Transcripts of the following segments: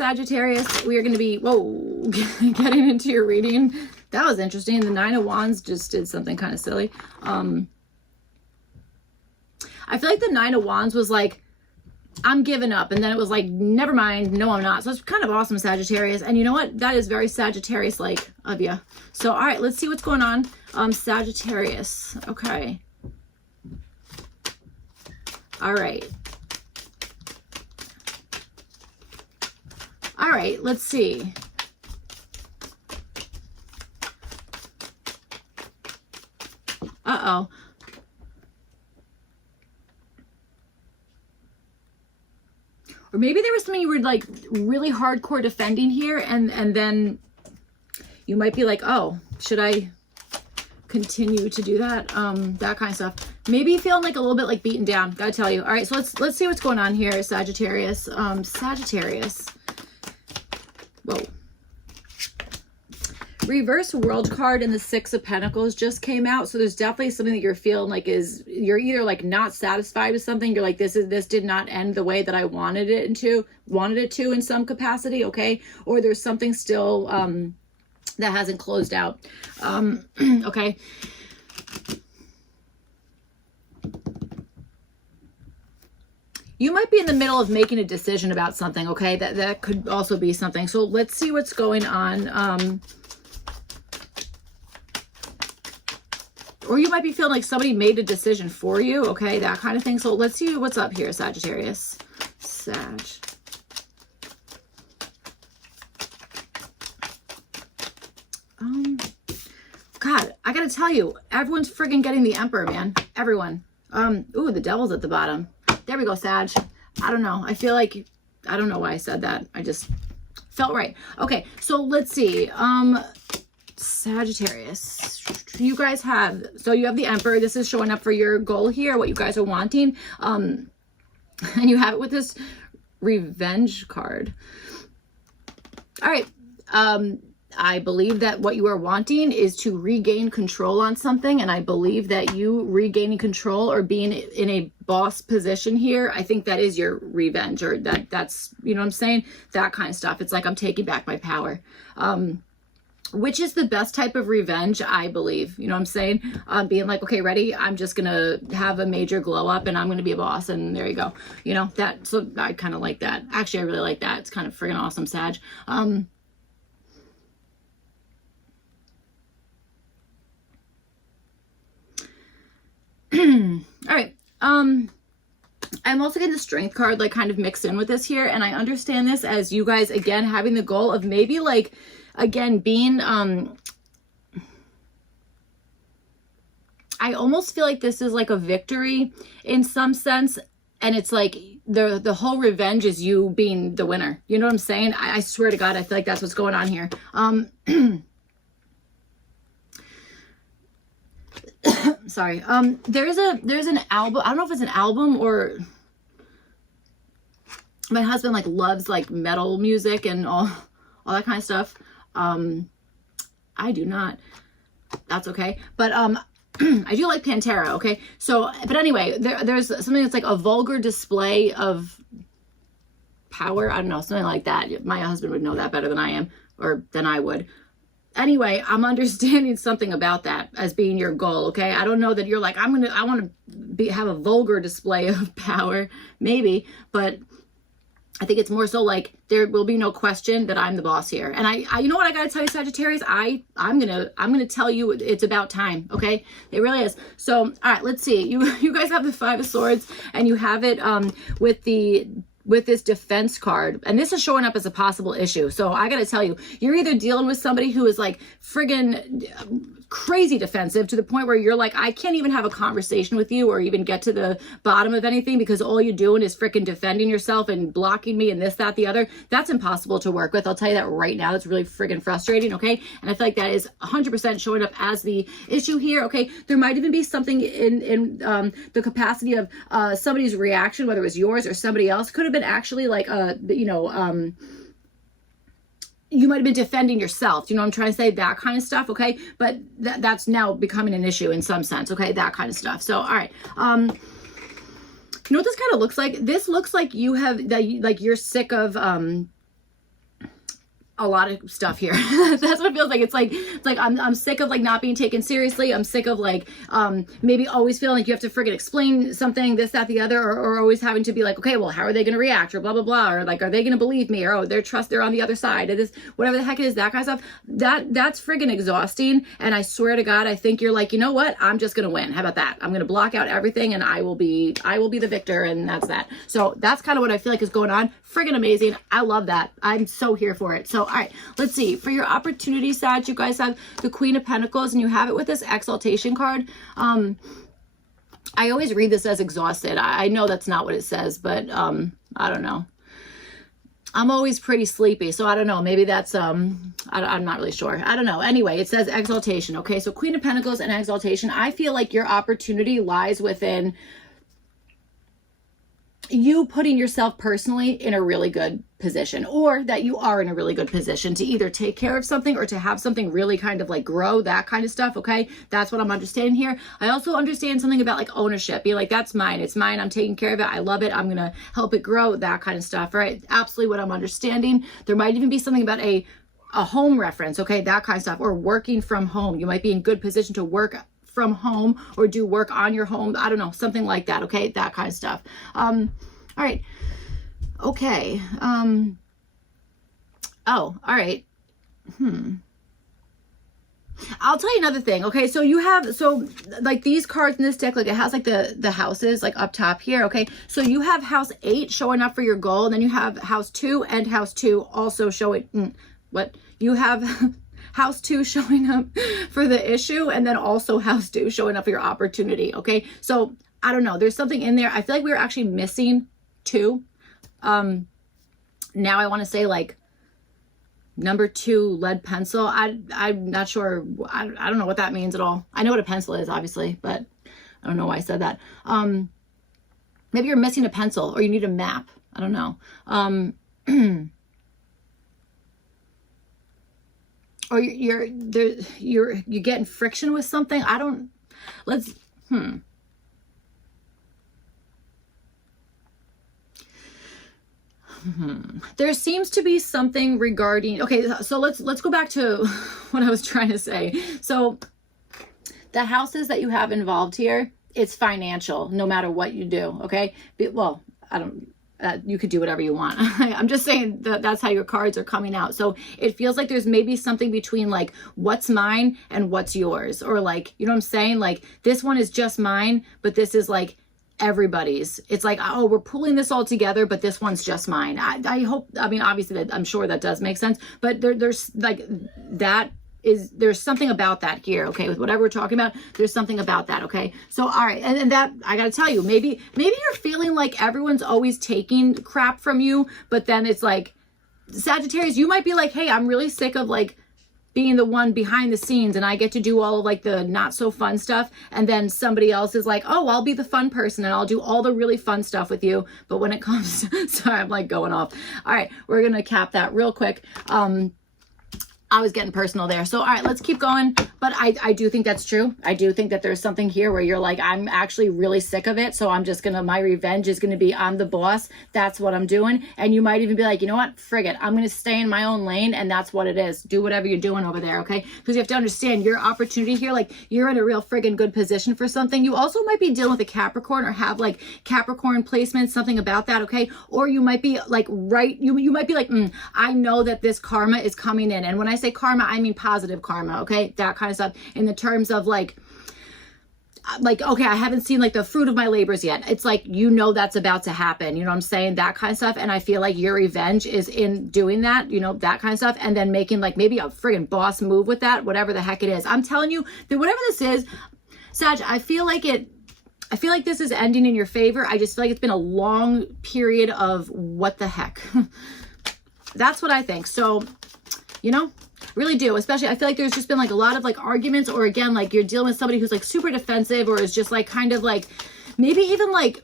Sagittarius, we are going to be, whoa, getting into your reading. That was interesting. The Nine of Wands just did something kind of silly. I feel like the Nine of Wands was like, I'm giving up. And then it was like, never mind. No, I'm not. So it's kind of awesome, Sagittarius. And you know what? That is very Sagittarius-like of you. So, all right, let's see what's going on. Sagittarius. Okay. All right. All right, let's see. Uh-oh. Or maybe there was something you were like really hardcore defending here, and then you might be like, oh, should I continue to do that? That kind of stuff. Maybe feeling like a little bit like beaten down, gotta tell you. All right, so let's see what's going on here, Sagittarius. Sagittarius. Whoa. Reverse World card and the Six of Pentacles just came out. So there's definitely something that you're feeling like you're either like not satisfied with something. You're like, this did not end the way that I wanted it to in some capacity. Okay. Or there's something still, that hasn't closed out. Okay. You might be in the middle of making a decision about something. Okay. That could also be something. So let's see what's going on. Or you might be feeling like somebody made a decision for you, okay? That kind of thing. So let's see what's up here, Sagittarius. Sag. God, I gotta tell you, everyone's friggin' getting the Emperor, man. Everyone. Ooh, the Devil's at the bottom. There we go, Sag. I don't know. I feel like, I don't know why I said that. I just felt right. Okay, so let's see. Sagittarius. You guys have, so you have the Emperor. This is showing up for your goal here, what you guys are wanting. And you have it with this Revenge card. All right. I believe that what you are wanting is to regain control on something. And I believe that you regaining control or being in a boss position here, I think that is your revenge, or that's, you know what I'm saying? That kind of stuff. It's like, I'm taking back my power. Which is the best type of revenge, I believe. You know what I'm saying? Being like, okay, ready? I'm just going to have a major glow up and I'm going to be a boss. And there you go. You know, that, so I kind of like that. Actually, I really like that. It's kind of friggin' awesome, Sag. All right. I'm also getting the Strength card, like kind of mixed in with this here. And I understand this as you guys, again, having the goal of maybe like, again, being, I almost feel like this is like a victory in some sense. And it's like the whole revenge is you being the winner. You know what I'm saying? I swear to God, I feel like that's what's going on here. Sorry. There's an album. I don't know if it's an album or my husband like loves like metal music and all that kind of stuff. I do not. That's okay. But I do like Pantera, okay? So, but anyway, there's something that's like a vulgar display of power. I don't know, something like that. My husband would know that better than I am, or than I would. Anyway, I'm understanding something about that as being your goal, okay? I don't know that you're like, I want to have a vulgar display of power, maybe, but I think it's more so like there will be no question that I'm the boss here. And I you know what I got to tell you, Sagittarius, I'm going to tell you it's about time, okay? It really is. So, all right, let's see. You guys have the Five of Swords and you have it with this defense card, and this is showing up as a possible issue. So I gotta tell you, you're either dealing with somebody who is like friggin' crazy defensive to the point where you're like, I can't even have a conversation with you or even get to the bottom of anything because all you're doing is freaking defending yourself and blocking me and this, that, the other. That's impossible to work with. I'll tell you that right now. That's really friggin' frustrating, okay? And I feel like that is 100% showing up as the issue here, okay? There might even be something in the capacity of somebody's reaction, whether it was yours or somebody else. Could have been actually like, you might have been defending yourself. You know what I'm trying to say? That kind of stuff, okay? But that's now becoming an issue in some sense, okay? That kind of stuff. So, all right. You know what this kind of looks like? This looks like you have, like you're sick of a lot of stuff here. That's what it feels like. It's like I'm sick of like not being taken seriously. I'm sick of like maybe always feeling like you have to friggin' explain something, this, that, the other, or always having to be like, okay, well, how are they going to react, or blah blah blah, or like, are they going to believe me, or oh, they're on the other side of this, whatever the heck it is, that kind of stuff. That's friggin' exhausting. And I swear to God, I think you're like, you know what? I'm just going to win. How about that? I'm going to block out everything, and I will be the victor, and that's that. So that's kind of what I feel like is going on. Friggin' amazing. I love that. I'm so here for it. So all right, let's see. For your opportunity, Sag, you guys have the Queen of Pentacles, and you have it with this exaltation card. I always read this as exhausted. I know that's not what it says, but I don't know. I'm always pretty sleepy, so I don't know. Maybe that's I'm not really sure. I don't know. Anyway, it says exaltation. Okay, so Queen of Pentacles and exaltation. I feel like your opportunity lies within you putting yourself personally in a really good position, or that you are in a really good position to either take care of something or to have something really kind of like grow, that kind of stuff. Okay, that's what I'm understanding here. I also understand something about like ownership. Be like, that's mine, it's mine, I'm taking care of it, I love it, I'm gonna help it grow, that kind of stuff. Right, absolutely what I'm understanding. There might even be something about a home reference, okay, that kind of stuff, or working from home. You might be in good position to work from home or do work on your home. I don't know, something like that. Okay, that kind of stuff. All right. Okay. Oh, all right. I'll tell you another thing. Okay, so you have, so like these cards in this deck, like it has like the houses like up top here. Okay, so you have house 8 showing up for your goal, and then you have house 2 and house 2 also showing what you have. House 2 showing up for the issue, and then also house 2 showing up for your opportunity. Okay, so I don't know, there's something in there. I feel like we were actually missing 2. Now I want to say like number 2 lead pencil. I'm not sure. I don't know what that means at all. I know what a pencil is, obviously, but I don't know why I said that. Maybe you're missing a pencil, or you need a map. I don't know. Or you're getting friction with something. I don't, let's, There seems to be something regarding, okay, so let's go back to what I was trying to say. So the houses that you have involved here, it's financial, no matter what you do, okay? Well, I don't, you could do whatever you want. I'm just saying that that's how your cards are coming out. So it feels like there's maybe something between like what's mine and what's yours, or like, you know what I'm saying? Like this one is just mine, but this is like everybody's. It's like, oh, we're pulling this all together, but this one's just mine. I hope, I mean, obviously that, I'm sure that does make sense, but there's like that is, there's something about that here. Okay, with whatever we're talking about, there's something about that. Okay, so all right, and that, I gotta tell you, maybe you're feeling like everyone's always taking crap from you, but then it's like Sagittarius, you might be like, hey, I'm really sick of like being the one behind the scenes, and I get to do all of like the not so fun stuff, and then somebody else is like, oh, I'll be the fun person and I'll do all the really fun stuff with you. But when it comes sorry, I'm like going off. All right, we're gonna cap that real quick. I was getting personal there. So, all right, let's keep going. But I do think that's true. I do think that there's something here where you're like, I'm actually really sick of it. So I'm just going to, my revenge is going to be, I'm the boss. That's what I'm doing. And you might even be like, you know what? Frig it. I'm going to stay in my own lane. And that's what it is. Do whatever you're doing over there. Okay. Because you have to understand your opportunity here. Like you're in a real friggin' good position for something. You also might be dealing with a Capricorn, or have like Capricorn placement, something about that. Okay. Or you might be like, right. You might be like, I know that this karma is coming in. And when I say karma, I mean positive karma. Okay. That kind of stuff, in the terms of like, okay, I haven't seen like the fruit of my labors yet. It's like, you know, that's about to happen. You know what I'm saying? That kind of stuff. And I feel like your revenge is in doing that, you know, that kind of stuff. And then making like maybe a friggin' boss move with that, whatever the heck it is. I'm telling you that whatever this is, Sag, I feel like this is ending in your favor. I just feel like it's been a long period of what the heck. That's what I think. So, you know, really do. Especially, I feel like there's just been like a lot of like arguments, or again, like you're dealing with somebody who's like super defensive, or is just like kind of like maybe even like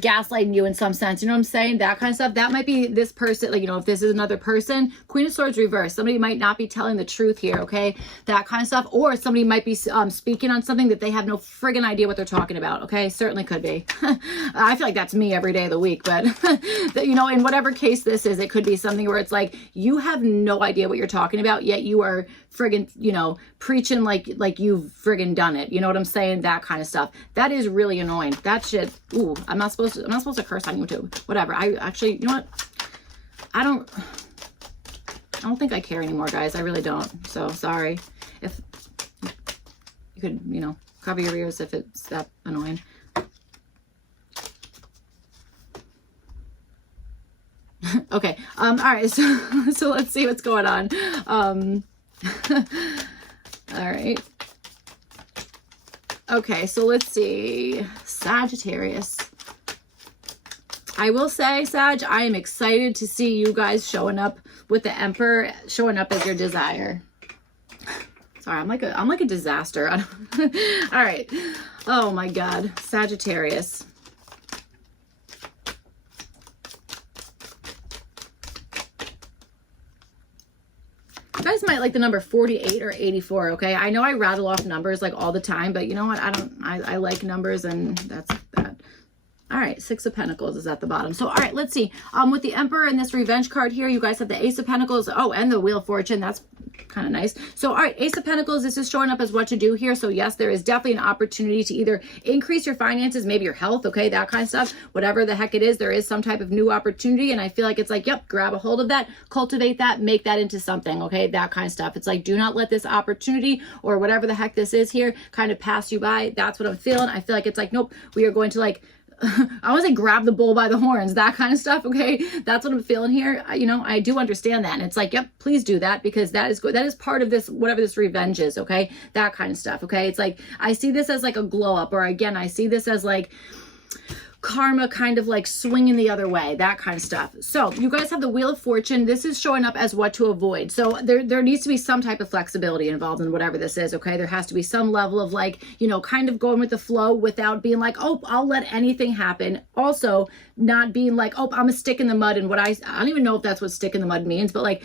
gaslighting you in some sense, you know what I'm saying? That kind of stuff. That might be this person, like, you know, if this is another person, Queen of Swords reverse, somebody might not be telling the truth here, okay? That kind of stuff. Or somebody might be speaking on something that they have no friggin' idea what they're talking about, okay? Certainly could be. I feel like that's me every day of the week, but you know, in whatever case this is, it could be something where it's like you have no idea what you're talking about, yet you are friggin', you know, preaching like you've friggin' done it. You know what I'm saying? That kind of stuff. That is really annoying. That shit. Ooh, I'm not supposed to curse on YouTube. Whatever. I actually, you know what? I don't think I care anymore, guys. I really don't. So sorry. If you could, you know, cover your ears if it's that annoying. Okay. All right. So let's see what's going on. All right. Okay, so let's see. Sagittarius. I will say, Sag, I am excited to see you guys showing up with the Emperor, showing up as your desire. Sorry, I'm like a disaster. All right. Oh my God, Sagittarius. You guys might like the number 48 or 84, okay? I know I rattle off numbers like all the time, but you know what? I like numbers, and that's that. All right, Six of Pentacles is at the bottom. So, all right, let's see. With the Emperor and this Revenge card here, you guys have the Ace of Pentacles. Oh, and the Wheel of Fortune. That's kind of nice. So, all right, Ace of Pentacles, this is showing up as what to do here. So, yes, there is definitely an opportunity to either increase your finances, maybe your health, okay, that kind of stuff. Whatever the heck it is, there is some type of new opportunity, and I feel like it's like, yep, grab a hold of that, cultivate that, make that into something, okay, that kind of stuff. It's like, do not let this opportunity or whatever the heck this is here kind of pass you by. That's what I'm feeling. I feel like it's like, nope, we are going to like, I want to say grab the bull by the horns, that kind of stuff, okay? That's what I'm feeling here. You know, I do understand that. And it's like, yep, please do that, because that is good. That is part of this, whatever this revenge is, okay? That kind of stuff, okay? It's like, I see this as like a glow up, or again, I see this as like karma kind of like swinging the other way, that kind of stuff. So you guys have the Wheel of Fortune. This is showing up as what to avoid. So there needs to be some type of flexibility involved in whatever this is, okay? There has to be some level of like, you know, kind of going with the flow without being like, oh, I'll let anything happen. Also not being like, oh, I'm a stick in the mud, and I don't even know if that's what stick in the mud means, but like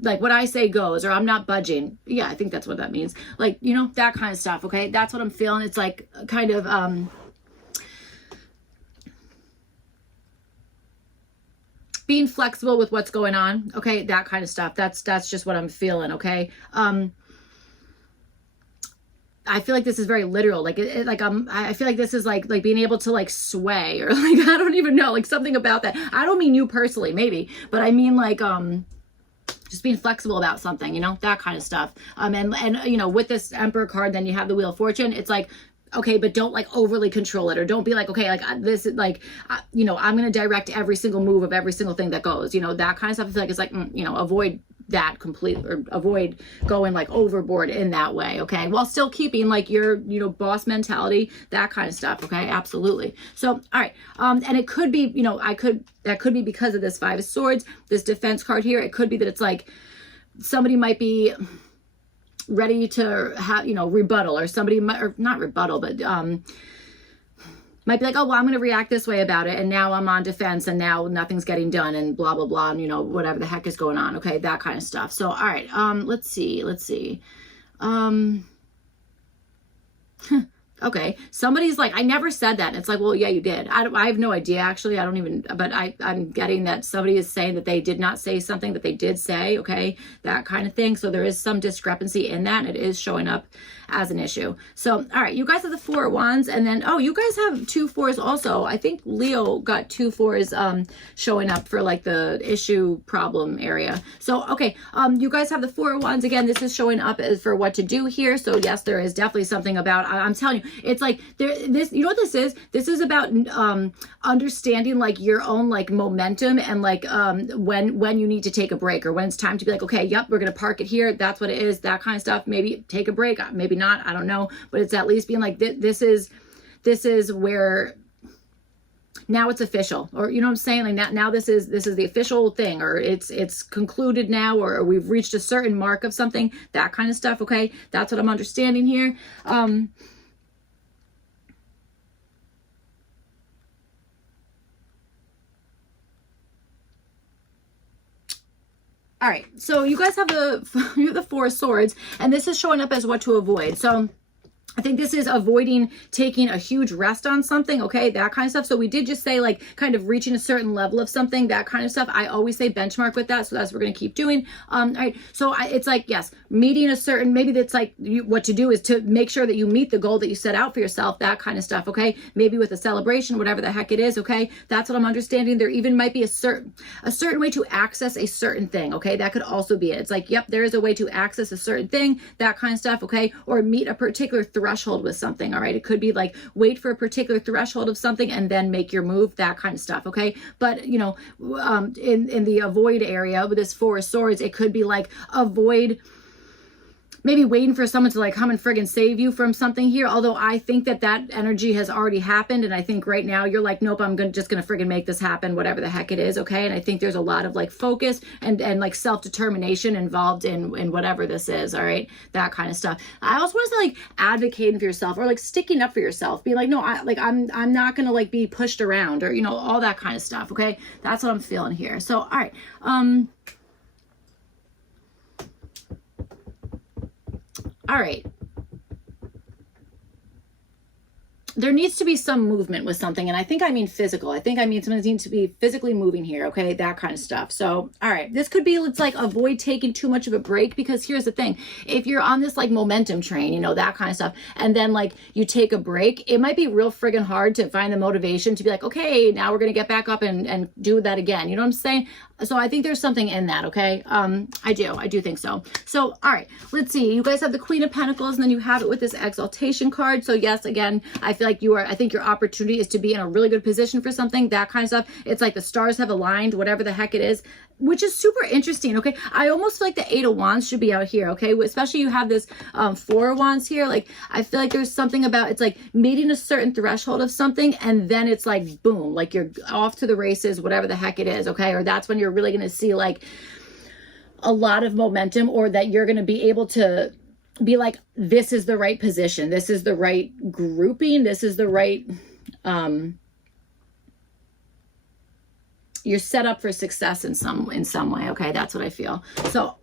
what I say goes, or I'm not budging. Yeah, I think that's what that means. Like, you know, that kind of stuff, okay? That's what I'm feeling. It's like kind of being flexible with what's going on, okay? That kind of stuff. That's just what I'm feeling, okay? I feel like this is very literal. Like, I feel like this is like being able to like sway, or like, I don't even know, like something about that. I don't mean you personally, maybe, but I mean like, just being flexible about something, you know, that kind of stuff. And you know, with this Emperor card, then you have the Wheel of Fortune. It's like, okay, but don't like overly control it, or don't be like, okay, like this is like, you know, I'm going to direct every single move of every single thing that goes, you know, that kind of stuff. I feel like it's like, you know, avoid that completely, or avoid going like overboard in that way, okay, while still keeping like your, you know, boss mentality, that kind of stuff, okay? Absolutely. So, all right, and it could be, you know, that could be because of this Five of Swords, this Defense card here. It could be that it's like somebody might be ready to have, you know, rebuttal, or somebody might, or not rebuttal, but might be like, oh, well, I'm going to react this way about it, and now I'm on defense, and now nothing's getting done, and blah, blah, blah, and, you know, whatever the heck is going on, okay? That kind of stuff. So, all right, let's see. Okay, somebody's like, I never said that. And it's like, well, yeah, you did. I have no idea, actually. I don't even, but I'm getting that somebody is saying that they did not say something that they did say, okay? That kind of thing. So there is some discrepancy in that. It is showing up as an issue. So, all right, you guys have the Four of Wands, and then, oh, you guys have 2 4s also. I think Leo got 2 4s showing up for like the issue problem area. So, okay, you guys have the Four of Wands. Again, this is showing up as for what to do here. So yes, there is definitely something about, I'm telling you, it's like this, you know what this is? This is about understanding like your own like momentum, and like when you need to take a break, or when it's time to be like, okay, yep, we're gonna park it here. That's what it is. That kind of stuff. Maybe take a break, maybe not. I don't know, but it's at least being like, this is where now it's official, or you know what I'm saying? Like now this is the official thing, or it's concluded now, or we've reached a certain mark of something. That kind of stuff. Okay, that's what I'm understanding here. All right, so you guys have you have the Four of Swords, and this is showing up as what to avoid. So I think this is avoiding taking a huge rest on something, okay, that kind of stuff. So we did just say like kind of reaching a certain level of something, that kind of stuff. I always say benchmark with that, so that's what we're going to keep doing. All right, so it's like, yes, meeting a certain, maybe that's like what to do is to make sure that you meet the goal that you set out for yourself, that kind of stuff, okay? Maybe with a celebration, whatever the heck it is, okay? That's what I'm understanding. There even might be a certain way to access a certain thing, okay? That could also be it. It's like, yep, there is a way to access a certain thing, that kind of stuff, okay? Or meet a particular threshold with something. All right, it could be like wait for a particular threshold of something and then make your move, that kind of stuff, okay? But you know, in the avoid area with this Four of Swords, it could be like avoid maybe waiting for someone to like come and friggin' save you from something here. Although I think that energy has already happened. And I think right now you're like, nope, I'm just going to friggin' make this happen, whatever the heck it is. Okay. And I think there's a lot of like focus and like self-determination involved in whatever this is. All right. That kind of stuff. I also want to say like advocating for yourself or like sticking up for yourself. Be like, no, I'm not going to like be pushed around or, you know, all that kind of stuff. Okay. That's what I'm feeling here. So, all right. All right. There needs to be some movement with something. And I think I mean physical. I think I mean someone needs to be physically moving here. Okay. That kind of stuff. So, all right. This could be, it's like avoid taking too much of a break, because here's the thing. If you're on this like momentum train, you know, that kind of stuff, and then like you take a break, it might be real friggin' hard to find the motivation to be like, okay, now we're going to get back up and do that again. You know what I'm saying? So I think there's something in that. Okay. I do think so. So, all right, let's see. You guys have the Queen of Pentacles, and then you have it with this Exaltation card. So yes, again, I feel like I think your opportunity is to be in a really good position for something, that kind of stuff. It's like the stars have aligned, whatever the heck it is, which is super interesting. Okay. I almost feel like the Eight of Wands should be out here. Okay. Especially you have this Four of Wands here. Like, I feel like there's something about, it's like meeting a certain threshold of something, and then it's like, boom, like you're off to the races, whatever the heck it is. Okay. Or that's when you're really going to see like a lot of momentum, or that you're going to be able to be like, this is the right position. This is the right grouping. This is the right, you're set up for success in some way. Okay. That's what I feel. So,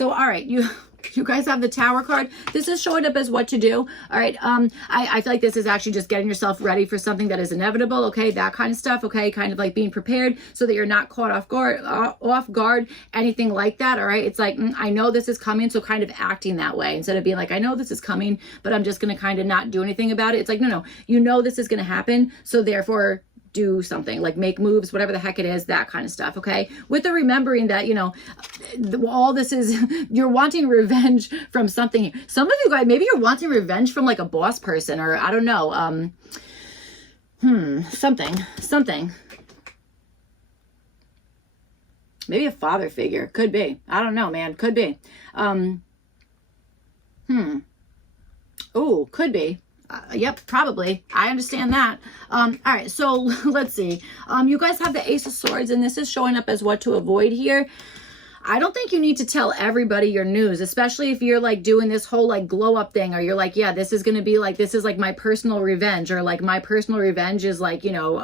all right. You guys have the Tower card. This is showing up as what to do. All right. I feel like this is actually just getting yourself ready for something that is inevitable. Okay. That kind of stuff. Okay. Kind of like being prepared so that you're not caught off guard, anything like that. All right. It's like, I know this is coming. So kind of acting that way instead of being like, I know this is coming, but I'm just going to kind of not do anything about it. It's like, no, you know, this is going to happen. So therefore, do something, like make moves, whatever the heck it is, that kind of stuff. Okay. With the remembering that, you know, all this is, you're wanting revenge from something. Some of you guys, maybe you're wanting revenge from like a boss person, or I don't know. Something. Maybe a father figure. Could be. I don't know, man. Could be. Oh, could be. Yep, probably. I understand that. All right, so let's see. You guys have the Ace of Swords, and this is showing up as what to avoid here. I don't think you need to tell everybody your news, especially if you're like doing this whole like glow up thing, or you're like, yeah, this is going to be like, this is like my personal revenge, or like my personal revenge is like, you know,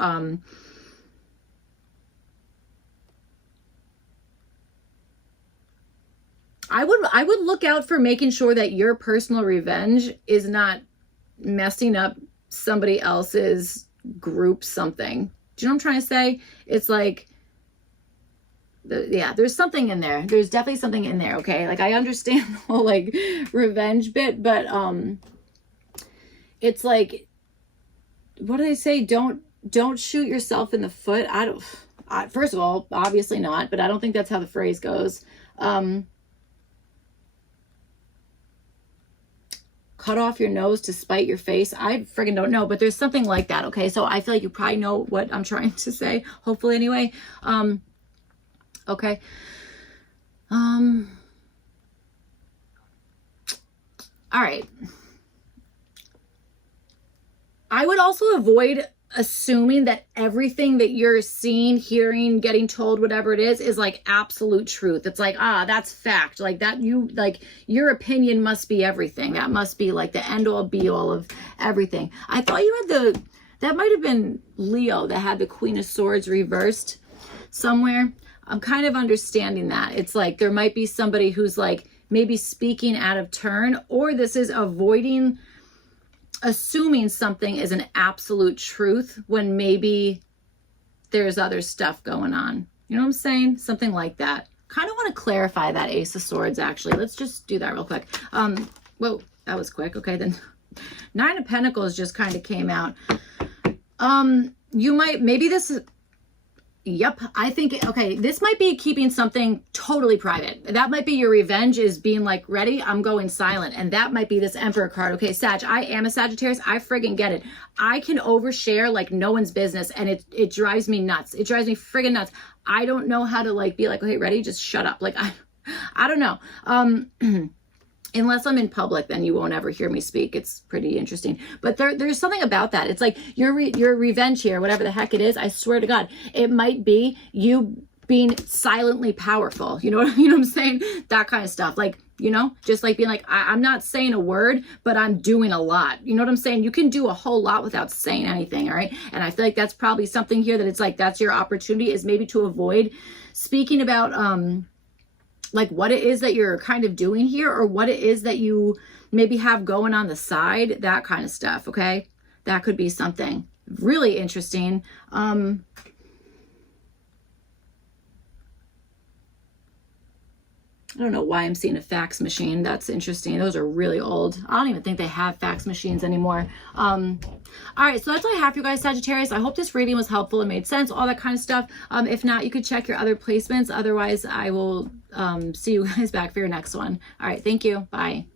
I would look out for making sure that your personal revenge is not messing up somebody else's group something. Do you know what I'm trying to say? It's like, yeah, there's something in there. There's definitely something in there. Okay. Like, I understand the whole like revenge bit, but it's like, what do they say? Don't shoot yourself in the foot. First of all, obviously not, but I don't think that's how the phrase goes. Cut off your nose to spite your face. I friggin' don't know, but there's something like that. Okay. So I feel like you probably know what I'm trying to say. Hopefully anyway. Okay. All right. I would also avoid assuming that everything that you're seeing, hearing, getting told, whatever it is like absolute truth. It's like, that's fact. Like that, your opinion must be everything. That must be like the end all be all of everything. I thought you had that might have been Leo that had the Queen of Swords reversed somewhere. I'm kind of understanding that. It's like there might be somebody who's like maybe speaking out of turn, or this is avoiding assuming something is an absolute truth when maybe there's other stuff going on. You know what I'm saying? Something like that. Kind of want to clarify that Ace of Swords, actually. Let's just do that real quick. Whoa, that was quick. Okay, then Nine of Pentacles just kind of came out. You might, maybe this is, yep, I think, okay, this might be keeping something totally private. That might be your revenge, is being like, ready, I'm going silent. And that might be this Emperor card. Okay, Sag, I am a Sagittarius. I friggin' get it. I can overshare like no one's business, and it drives me nuts. It drives me friggin' nuts. I don't know how to like be like, okay, ready, just shut up. Like, I don't know. Unless I'm in public, then you won't ever hear me speak. It's pretty interesting. But there's something about that. It's like your revenge here, whatever the heck it is, I swear to God, it might be you being silently powerful. You know what I'm saying? That kind of stuff. Like, you know, just like being like, I'm not saying a word, but I'm doing a lot. You know what I'm saying? You can do a whole lot without saying anything, all right? And I feel like that's probably something here that it's like, that's your opportunity, is maybe to avoid speaking about, like what it is that you're kind of doing here, or what it is that you maybe have going on the side, that kind of stuff, okay? That could be something really interesting. I don't know why I'm seeing a fax machine. That's interesting. Those are really old. I don't even think they have fax machines anymore. All right, so that's all I have for you guys, Sagittarius. I hope this reading was helpful and made sense, all that kind of stuff. If not, you could check your other placements. Otherwise, I will see you guys back for your next one. All right, thank you. Bye.